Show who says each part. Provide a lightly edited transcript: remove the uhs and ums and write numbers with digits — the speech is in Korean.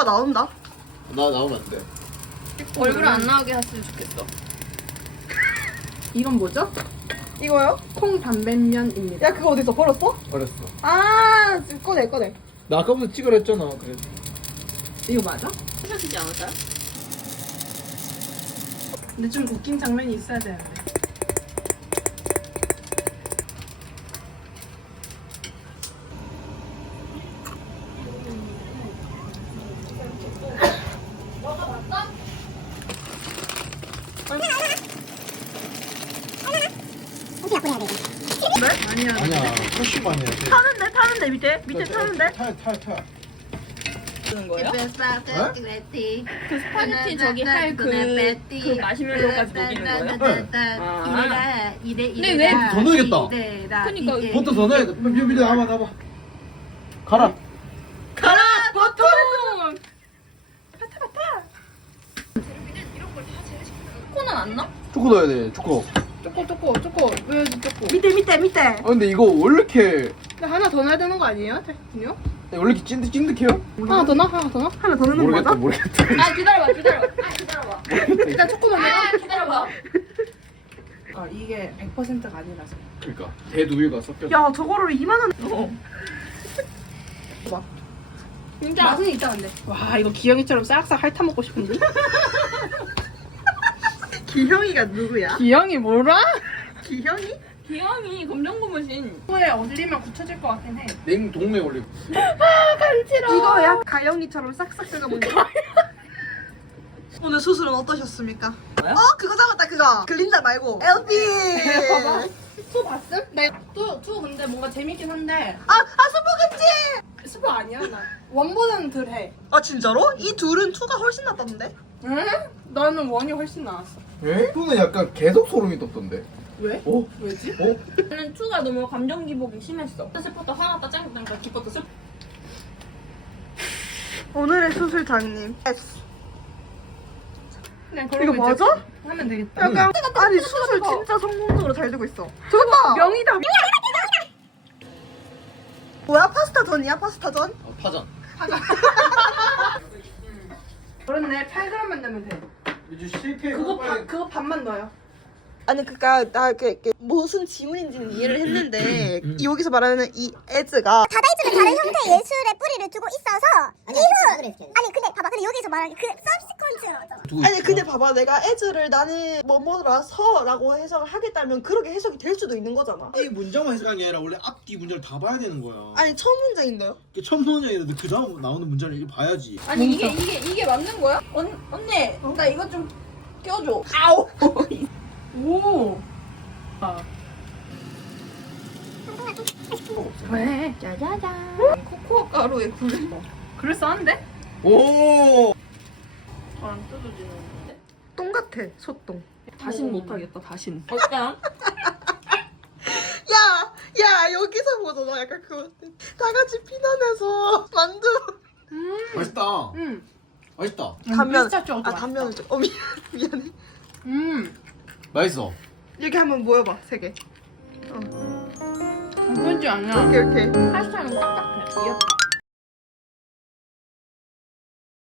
Speaker 1: 아빠 나온다.
Speaker 2: 나 나오면 안 돼.
Speaker 3: 얼굴 안 나오게 했으면 좋겠어.
Speaker 4: 이건 뭐죠?
Speaker 1: 이거요?
Speaker 4: 콩 단백면입니다.
Speaker 1: 야 그거 어디서 버렸어?
Speaker 2: 버렸어.
Speaker 1: 아 꺼내 꺼내.
Speaker 2: 나 아까부터 찍으라 했잖아. 그래.
Speaker 4: 이거 맞아?
Speaker 3: 하시지 않을까요?
Speaker 4: 근데 좀 웃긴 장면이 있어야 되는데.
Speaker 2: 아니야. 훨씬 많이 해야 돼.
Speaker 1: 타는데 밑에 타는데.
Speaker 2: 탈.
Speaker 3: 쓰는 거예요?
Speaker 2: 어?
Speaker 3: 그 스파게티 저기 할 그 마시멜로까지 녹이는 거예요? 아. 근데 왜?
Speaker 2: 더 넣어야겠다.
Speaker 3: 그니까
Speaker 2: 버터 더 넣어야 돼. 미리 나봐. 가라.
Speaker 3: 보통 코는 안 나?
Speaker 2: 초코 넣어야 돼. 초코.
Speaker 4: 초코. 왜 초코?
Speaker 1: 밑에.
Speaker 2: 아 근데 이거 원래 이렇게
Speaker 4: 근데 하나 더 넣어야 되는 거 아니에요? 태진이요?
Speaker 2: 원래 이렇게 찐득해요?
Speaker 4: 하나 더 넣어? 하나 더 넣어?
Speaker 1: 하나 더 넣는 거 맞아?
Speaker 2: 모르겠다.
Speaker 3: 아 기다려봐.
Speaker 4: 일단 초코만 넣어.
Speaker 3: 기다려봐.
Speaker 4: 아, 이게 100%가 아니라서.
Speaker 2: 그러니까 대두유가 섞여.
Speaker 1: 야 저거를 2만 원.
Speaker 3: 진짜
Speaker 4: 맛은 있다 근데. 와 이거 기영이처럼 싹싹 핥아먹고 싶은데?
Speaker 1: 기형이가 누구야?
Speaker 4: 기영이 뭐라?
Speaker 1: 기형이?
Speaker 3: 기영이 검정 고무신.
Speaker 4: 코에 어디리면 굳혀질 것 같긴 해.
Speaker 2: 냉동에 올리고.
Speaker 1: 이거야? 가영이처럼 싹싹 긁어보니. 오늘 수술은 어떠셨습니까?
Speaker 3: 뭐요?
Speaker 1: 그거 잡았다 그거. 글린다 말고. LP.
Speaker 4: 봐봐. 투 봤음? 투 근데 뭔가 재밌긴 한데
Speaker 1: 스포겠지.
Speaker 4: 스포 아니야 나. 원보다는 덜 해.
Speaker 1: 아 진짜로? 이 둘은 2가 훨씬 낫다던데?
Speaker 4: 응? 나는 원이 훨씬 나았어.
Speaker 2: 에? 이거는 약간 계속 소름이 돋던데.
Speaker 4: 왜?
Speaker 2: 어?
Speaker 4: 왜지?
Speaker 2: 어?
Speaker 3: 나는 투가 너무 감정 기복이 심했어. 슬펐다 화났다 짱짱 기뻤다 슬.
Speaker 1: 오늘의 수술장님.
Speaker 4: 그냥
Speaker 1: 이거
Speaker 4: 그러고 이제
Speaker 1: 맞아?
Speaker 4: 하면 되겠다.
Speaker 1: 약간 아니 수술 진짜 성공적으로 잘 되고 있어. 저거 봐.
Speaker 4: 명이다.
Speaker 1: 뭐야 파스타전이야 파스타전?
Speaker 2: 파전.
Speaker 4: 그렇네. 8g만 넣으면 돼.
Speaker 2: 이제 실패.
Speaker 4: 그거 반만 넣어요.
Speaker 1: 아니 그니까 나 무슨 지문인지는 이해를 했는데 여기서 말하는 이 에즈가
Speaker 5: 다다이즘은 다른 형태의 예술의 뿌리를 두고 있어서 아니 근데 봐봐 근데 여기서 말하는 그 서브시퀀스라잖아.
Speaker 1: 아니 근데 봐봐 내가 에즈를 나는 뭐뭐라서라고 해석을 하겠다면 그렇게 해석이 될 수도 있는 거잖아.
Speaker 6: 이 문장만 해석한 게 아니라 원래 앞뒤 문장을 다 봐야 되는 거야.
Speaker 1: 아니 처음 문장인데요?
Speaker 6: 이게 첫 문장이라도 그 다음 나오는 문장을 이렇게 봐야지.
Speaker 3: 아니 이게 맞는 거야? 언니 나 이거 좀 껴줘. 아우.
Speaker 4: 오. 왜?
Speaker 3: 짜자잔. 코코아 가루에 굴.
Speaker 4: 그럴싸한데?
Speaker 2: 오.
Speaker 3: 안 뜯어지는데.
Speaker 1: 똥 같아 소똥.
Speaker 3: 다신 못하겠다 다신. 어떤?
Speaker 1: 야 여기서 보잖아 약간 그거 다 같이 피난해서 만두
Speaker 2: 맛있다. 맛있다.
Speaker 1: 단면
Speaker 4: 피스타치오
Speaker 1: 아 단면을 좀 미안해
Speaker 2: 맛있어.
Speaker 1: 여기 한번 모여봐 3개
Speaker 4: 그런 줄 아냐?
Speaker 1: 오케이
Speaker 3: 파스타는 딱딱해. 귀엽다.